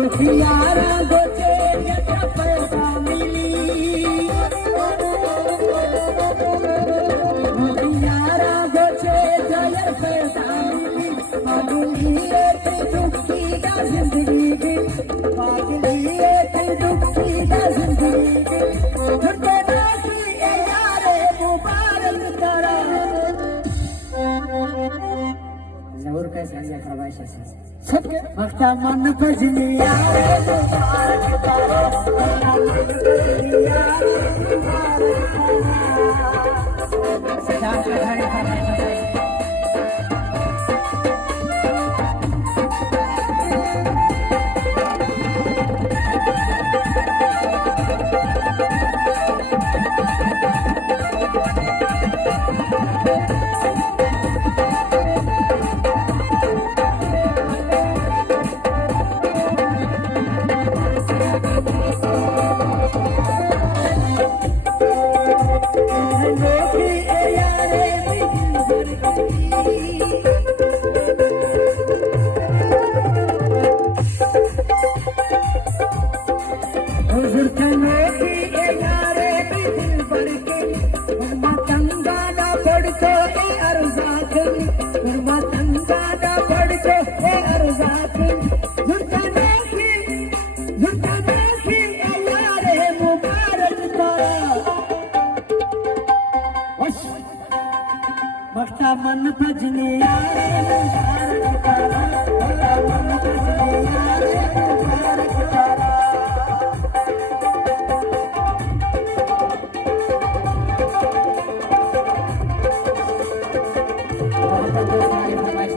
दुखियारा गोचे जटा पैसा मिली दुखियारा गोचे जटा पैसा मिली पागली एक दुखी दा जिंदगी की पागली एक दुखी दा जिंदगी की झुटे नासी ए यारे मुबारक करा जरूर कैसे है फरमाइश है वक्ता मन भजनी यारे मुबारक करा मन भजनी यारे मुबारक करा सदा है फरमाइश वक्ता मन भजनी यारे मुबारक करा मन भजनी यारे मुबारक करा और तो सारी फरमाइश